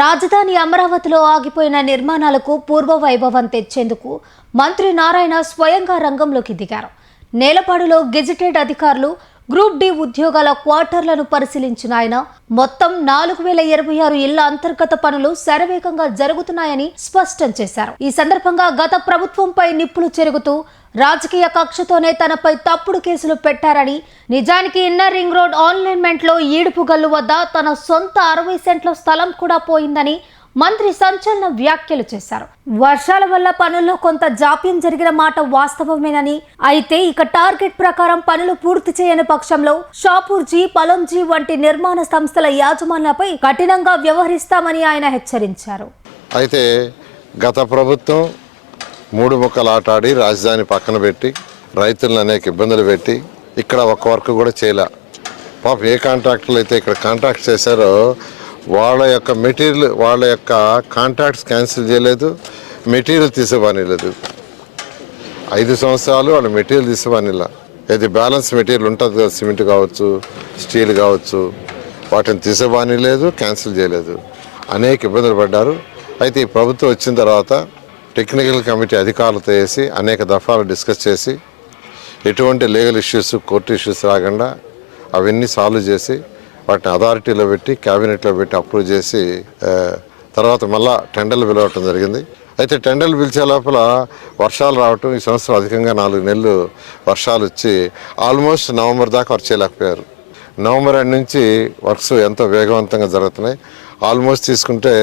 రాజధాని అమరావతిలో ఆగిపోయిన నిర్మాణాలకు పూర్వ వైభవం తెచ్చేందుకు మంత్రి నారాయణ స్వయంగా రంగంలోకి దిగారు. నేలపాడులో గెజిటెడ్ అధికారులు గ్రూప్ డి ఉద్యోగాల క్వార్టర్లను పరిశీలించిన ఆయన మొత్తం 4026 ఇళ్ల అంతర్గత పనులు శరవేగంగా జరుగుతున్నాయని స్పష్టం చేశారు. ఈ సందర్భంగా గత ప్రభుత్వంపై నిప్పులు చెరుగుతూ రాజకీయ కక్షతోనే తనపై తప్పుడు కేసులు పెట్టారని, నిజానికి ఇన్నర్ రింగ్ రోడ్ ఆన్లైన్మెంట్లో ఈడుపుగల్లు వద్ద తన సొంత 60 సెంట్ల స్థలం కూడా పోయిందని మంత్రి సంచలన వ్యాఖ్యలు చేశారు. వర్షాల వల్ల పనుల్లో కొంత జాప్యం జరిగిన మాట వాస్తవమేనని, అయితే ఇక టార్గెట్ ప్రకారం పనులు పూర్తి చేయని పక్షంలో షాపూర్జీ, పలంజీ వంటి నిర్మాణ సంస్థల యాజమాన్యాలపై కఠినంగా వ్యవహరిస్తామని ఆయన హెచ్చరించారు. అయితే గత ప్రభుత్వం 3 ముక్కలు ఆటాడి రాజధాని పక్కన పెట్టి రైతులను అనేక ఇబ్బందులు పెట్టి ఇక్కడ ఒక్క వర్క్ కూడా చేయలే. పాప ఏ కాంట్రాక్టర్లు అయితే ఇక్కడ కాంట్రాక్ట్ చేశారో వాళ్ళ యొక్క మెటీరియల్, వాళ్ళ యొక్క కాంట్రాక్ట్స్ క్యాన్సిల్ చేయలేదు, మెటీరియల్ తీసేవానిలేదు. 5 సంవత్సరాలు వాళ్ళ మెటీరియల్ తీసేవానిలా. ఏది బ్యాలెన్స్ మెటీరియల్ ఉంటుంది కదా, సిమెంట్ కావచ్చు, స్టీల్ కావచ్చు, వాటిని తీసేవాని లేదు, క్యాన్సిల్ చేయలేదు. అనేక ఇబ్బందులు పడ్డారు. అయితే ఈ ప్రభుత్వం వచ్చిన తర్వాత టెక్నికల్ కమిటీ అధికారులతో వేసి అనేక దఫాలు డిస్కస్ చేసి ఎటువంటి లీగల్ ఇష్యూస్, కోర్టు ఇష్యూస్ రాకుండా అవన్నీ సాల్వ్ చేసి వాటిని అథారిటీలో పెట్టి క్యాబినెట్లో పెట్టి అప్రూవ్ చేసి తర్వాత మళ్ళా టెండర్లు పిలవటం జరిగింది. అయితే టెండర్లు పిలిచే లోపల వర్షాలు రావటం, ఈ సంవత్సరం అధికంగా 4 నెలలు వర్షాలు వచ్చి ఆల్మోస్ట్ నవంబర్ దాకా వర్క్ చేయలేకపోయారు. నవంబర్ ఎండ్ నుంచి వర్క్స్ ఎంతో వేగవంతంగా జరుగుతున్నాయి. ఆల్మోస్ట్ తీసుకుంటే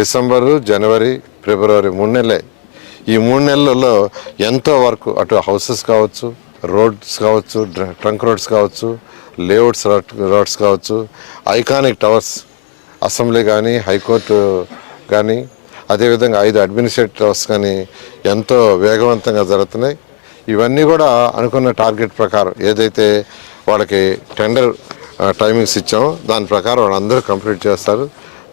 డిసెంబరు, జనవరి, ఫిబ్రవరి 3 నెలలే. ఈ 3 నెలలలో ఎంతో వర్క్, అటు హౌసెస్ కావచ్చు, రోడ్స్ కావచ్చు, ట్రంక్ రోడ్స్ కావచ్చు, లేఅవుట్స్ రోడ్స్ కావచ్చు, ఐకానిక్ టవర్స్, అసెంబ్లీ కానీ, హైకోర్టు కానీ, అదేవిధంగా 5 అడ్మినిస్ట్రేటివ్ టవర్స్ కానీ ఎంతో వేగవంతంగా జరుగుతున్నాయి. ఇవన్నీ కూడా అనుకున్న టార్గెట్ ప్రకారం ఏదైతే వాళ్ళకి టెండర్ టైమింగ్స్ ఇచ్చామో దాని ప్రకారం వాళ్ళందరూ కంప్లీట్ చేస్తారు.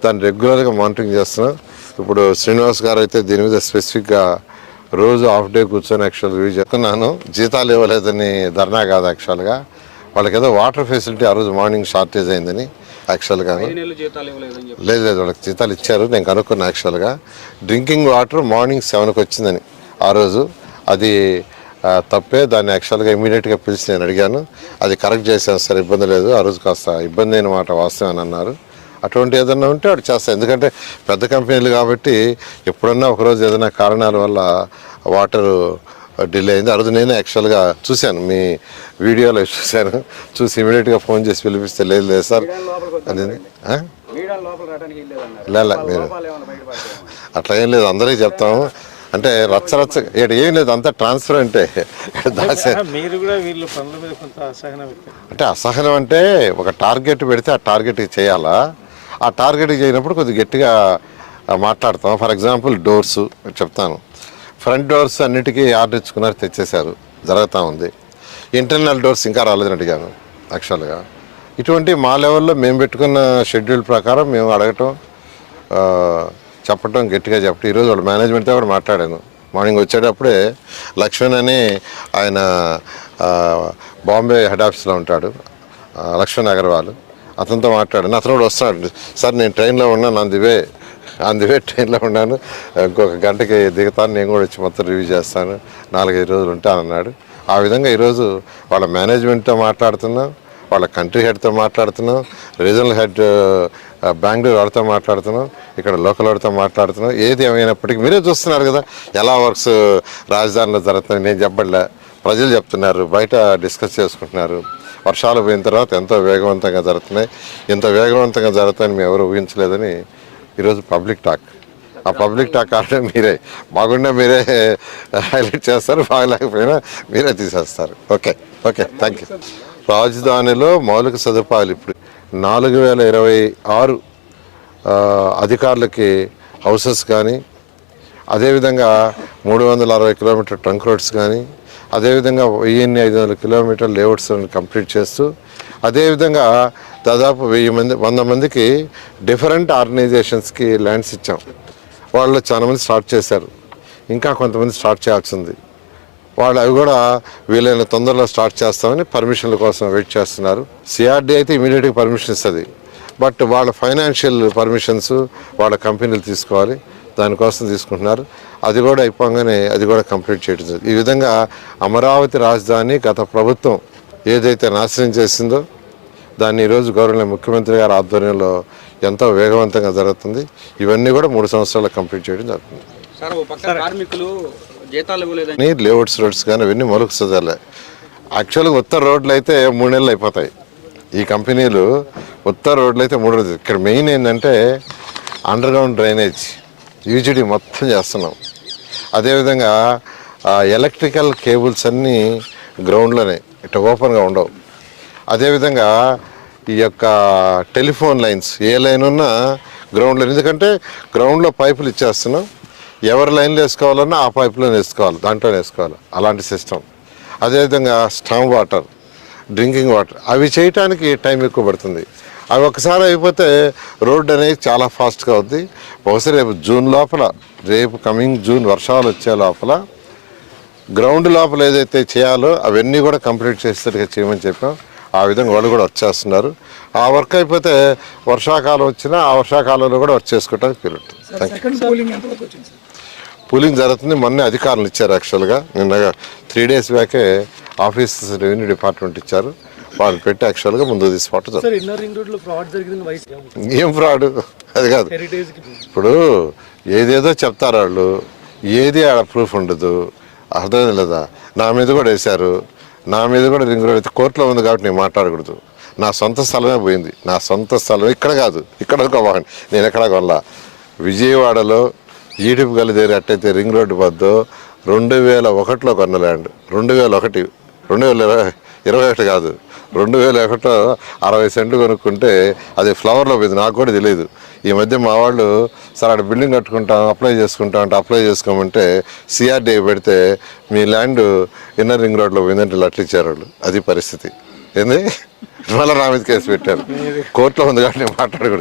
దాన్ని రెగ్యులర్గా మానిటరింగ్ చేస్తున్నాం. ఇప్పుడు శ్రీనివాస్ గారు అయితే దీని మీద స్పెసిఫిక్గా రోజు హాఫ్ డే కూర్చొని యాక్చువల్ రివ్యూ చెప్తున్నాను. జీతాలు ఇవ్వలేదని ధర్నా కాదు, యాక్చువల్గా వాళ్ళకి ఏదో వాటర్ ఫెసిలిటీ ఆ రోజు మార్నింగ్ షార్టేజ్ అయిందని యాక్చువల్గా. లేదు వాళ్ళకి జీతాలు ఇచ్చారు, నేను కనుక్కున్నా. యాక్చువల్గా డ్రింకింగ్ వాటర్ మార్నింగ్ 7కి వచ్చిందని ఆ రోజు, అది తప్పే. దాన్ని యాక్చువల్గా ఇమీడియట్గా పిలిచి నేను అడిగాను, అది కరెక్ట్ చేశాను సార్, ఇబ్బంది లేదు. ఆ రోజు కాస్త ఇబ్బంది అయిన మాట వాస్తవం అని అన్నారు. అటువంటి ఏదన్నా ఉంటే వాడు చేస్తాను, ఎందుకంటే పెద్ద కంపెనీలు కాబట్టి ఎప్పుడన్నా ఒకరోజు ఏదైనా కారణాల వల్ల వాటర్ డిలే అయింది. ఆ రోజు నేను యాక్చువల్గా చూశాను, మీ వీడియోలో చూశాను. చూసి ఇమీడియట్గా ఫోన్ చేసి పిలిపిస్తే లేదు సార్ అది లేదు, మీరు అట్లా ఏం లేదు, అందరికీ చెప్తాము. అంటే రచ్చ ఏం లేదు, అంతా ట్రాన్స్ఫర్ అంటే అంటే అసహనం అంటే ఒక టార్గెట్ పెడితే ఆ టార్గెట్కి చేయాలా, ఆ టార్గెట్కి చేయనప్పుడు కొద్దిగా గట్టిగా మాట్లాడతాం. ఫర్ ఎగ్జాంపుల్ డోర్స్ చెప్తాను, ఫ్రంట్ డోర్స్ అన్నిటికీ ఆర్డర్ ఇచ్చుకున్నారు, తెచ్చేశారు, జరుగుతూ ఉంది. ఇంటర్నల్ డోర్స్ ఇంకా రాలేదని అడిగాను. యాక్చువల్గా ఇటువంటి మా లెవెల్లో మేము పెట్టుకున్న షెడ్యూల్ ప్రకారం మేము అడగటం, చెప్పటం, గట్టిగా చెప్పటం. ఈరోజు వాళ్ళ మేనేజ్మెంట్తో కూడా మాట్లాడాను. మార్నింగ్ వచ్చేటప్పుడే లక్ష్మణ్ అని ఆయన బాంబే హెడ్ ఆఫీస్లో ఉంటాడు, లక్ష్మణ్ అగర్వాల్, అతనితో మాట్లాడాను. అతను కూడా వస్తున్నాడు, సార్ నేను ట్రైన్లో ఉన్నాను, అందువే ట్రైన్లో ఉన్నాను, ఇంకొక గంటకి దిగుతాను, నేను కూడా వచ్చి మొత్తం రివ్యూ చేస్తాను, 4-5 రోజులు ఉంటానన్నాడు. ఆ విధంగా ఈరోజు వాళ్ళ మేనేజ్మెంట్తో మాట్లాడుతున్నాం, వాళ్ళ కంట్రీ హెడ్తో మాట్లాడుతున్నాం, రీజనల్ హెడ్ బెంగళూరు వాడితో మాట్లాడుతున్నాం, ఇక్కడ లోకల్ వాడితో మాట్లాడుతున్నాం. ఏది ఏమైనప్పటికీ మీరే చూస్తున్నారు కదా ఎలా వర్క్స్ రాజధానిలో జరుగుతున్నాయి. నేను చెప్పట్లే, ప్రజలు చెప్తున్నారు, బయట డిస్కస్ చేసుకుంటున్నారు. వర్షాలు పోయిన తర్వాత ఎంతో వేగవంతంగా జరుగుతున్నాయి. ఇంత వేగవంతంగా జరుగుతాయని మేము ఎవరు ఊహించలేదని ఈరోజు పబ్లిక్ టాక్. ఆ పబ్లిక్ టాక్ అంటే మీరే బాగుండా మీరే హైలైట్ చేస్తారు, బాగలేకపోయినా మీరే తీసేస్తారు. Okay, thank you. రాజధానిలో మౌలిక సదుపాయాలు ఇప్పుడు 4026 అధికారులకి హౌసెస్ కానీ, అదేవిధంగా 360 కిలోమీటర్ ట్రంక్ రోడ్స్ కానీ, అదేవిధంగా 1500 కిలోమీటర్ లేఅవుట్స్ కంప్లీట్ చేస్తూ, అదేవిధంగా దాదాపు 100 మందికి డిఫరెంట్ ఆర్గనైజేషన్స్కి ల్యాండ్స్ ఇచ్చాం. వాళ్ళు చాలామంది స్టార్ట్ చేశారు, ఇంకా కొంతమంది స్టార్ట్ చేయాల్సింది. వాళ్ళు అవి కూడా వీలైన తొందరలో స్టార్ట్ చేస్తామని పర్మిషన్ల కోసం వెయిట్ చేస్తున్నారు. సిఆర్డీ అయితే ఇమీడియట్గా పర్మిషన్ ఇస్తుంది. బట్ వాళ్ళ ఫైనాన్షియల్ పర్మిషన్స్ వాళ్ళ కంపెనీలు తీసుకోవాలి, దానికోసం తీసుకుంటున్నారు. అది కూడా అయిపోగానే అది కూడా కంప్లీట్ చేయడం జరిగింది. ఈ విధంగా అమరావతి రాజధాని గత ప్రభుత్వం ఏదైతే నాశనం చేసిందో దాన్ని ఈరోజు గౌరవనీయ ముఖ్యమంత్రి గారి ఆధ్వర్యంలో ఎంతో వేగవంతంగా జరుగుతుంది. ఇవన్నీ కూడా 3 సంవత్సరాలు కంప్లీట్ చేయడం జరుగుతుంది. సార్ ఓ పక్క కార్మికులు జీతాలు ఇవ్వలేదని లేఅవుట్స్ రోడ్స్ కానీ అవన్నీ మొలకు సదాలే. యాక్చువల్గా ఉత్తర రోడ్లు అయితే 3 నెలలు అయిపోతాయి. ఈ కంపెనీలు ఉత్తర రోడ్లు అయితే 3 రోజులు. ఇక్కడ మెయిన్ ఏంటంటే అండర్ గ్రౌండ్ డ్రైనేజ్ యూజిడి మొత్తం చేస్తున్నాం. అదేవిధంగా ఎలక్ట్రికల్ కేబుల్స్ అన్నీ గ్రౌండ్లోనే, ఇట్లా ఓపెన్గా ఉండవు. అదేవిధంగా ఈ యొక్క టెలిఫోన్ లైన్స్ ఏ లైన్ ఉన్నా గ్రౌండ్లో, ఎందుకంటే గ్రౌండ్లో పైపులు ఇచ్చేస్తున్నాం. ఎవరి లైన్లో వేసుకోవాలన్నా ఆ పైపులోనే వేసుకోవాలి, దాంట్లోనే వేసుకోవాలి, అలాంటి సిస్టమ్. అదేవిధంగా స్టామ్ వాటర్, డ్రింకింగ్ వాటర్, అవి చేయటానికి టైం ఎక్కువ పడుతుంది. అవి ఒకసారి అయిపోతే రోడ్డు అనేది చాలా ఫాస్ట్గా అవుద్ది. బహుశా రేపు జూన్ లోపల, రేపు కమింగ్ జూన్ వర్షాలు వచ్చే లోపల గ్రౌండ్ లోపల ఏదైతే చేయాలో అవన్నీ కూడా కంప్లీట్ చేసేట్టుగా చేయమని చెప్పాం. ఆ విధంగా వాళ్ళు కూడా వర్క్ చేస్తున్నారు. ఆ వర్క్ అయిపోతే వర్షాకాలం వచ్చినా ఆ వర్షాకాలంలో కూడా వర్క్ చేసుకోవడానికి వీలుంటుంది. పూలింగ్ జరుగుతుంది. మొన్నే అధికారులు ఇచ్చారు. యాక్చువల్గా నిన్న 3 days బ్యాకే ఆఫీస్ రెవెన్యూ డిపార్ట్మెంట్ ఇచ్చారు. వాళ్ళు పెట్టి యాక్చువల్గా ముందు తీసుకోవటం. ఏం ఫ్రాడ్ అది కాదు. ఇప్పుడు ఏదేదో చెప్తారు వాళ్ళు, ఏది ఆడ ప్రూఫ్ ఉండదు. అర్థం లేదా? నా మీద కూడా వేశారు, నా మీద కూడా రింగ్ రోడ్ అయితే కోర్టులో ఉంది కాబట్టి నేను మాట్లాడకూడదు. నా సొంత స్థలమే పోయింది. నా సొంత స్థలం ఇక్కడ కాదు, ఇక్కడ అనుకోవాలండి. నేను ఎక్కడ కొనలా. విజయవాడలో ఈడిపు గల్లి దగ్గర అట్టయితే రింగ్ రోడ్డు వద్దు 2001లో కొన్న ల్యాండ్. 2021 కాదు, 2001లో 60 సెంట్లు కొనుక్కుంటే అది ఫ్లవర్లో పోయింది. నాకు కూడా తెలియదు. ఈ మధ్య మా వాళ్ళు సార్ అక్కడ బిల్డింగ్ కట్టుకుంటాం, అప్లై చేసుకుంటాం అంటే అప్లై చేసుకోమంటే సిఆర్డీ పెడితే మీ ల్యాండ్ ఇన్నర్ రింగ్ రోడ్లో పోయిందంటే లెటర్ ఇచ్చారు వాళ్ళు. అది పరిస్థితి. ఏంది మళ్ళీ నా మీద కేసు పెట్టారు. కోర్టులో ఉంది కాబట్టి నేను మాట్లాడకూడదు.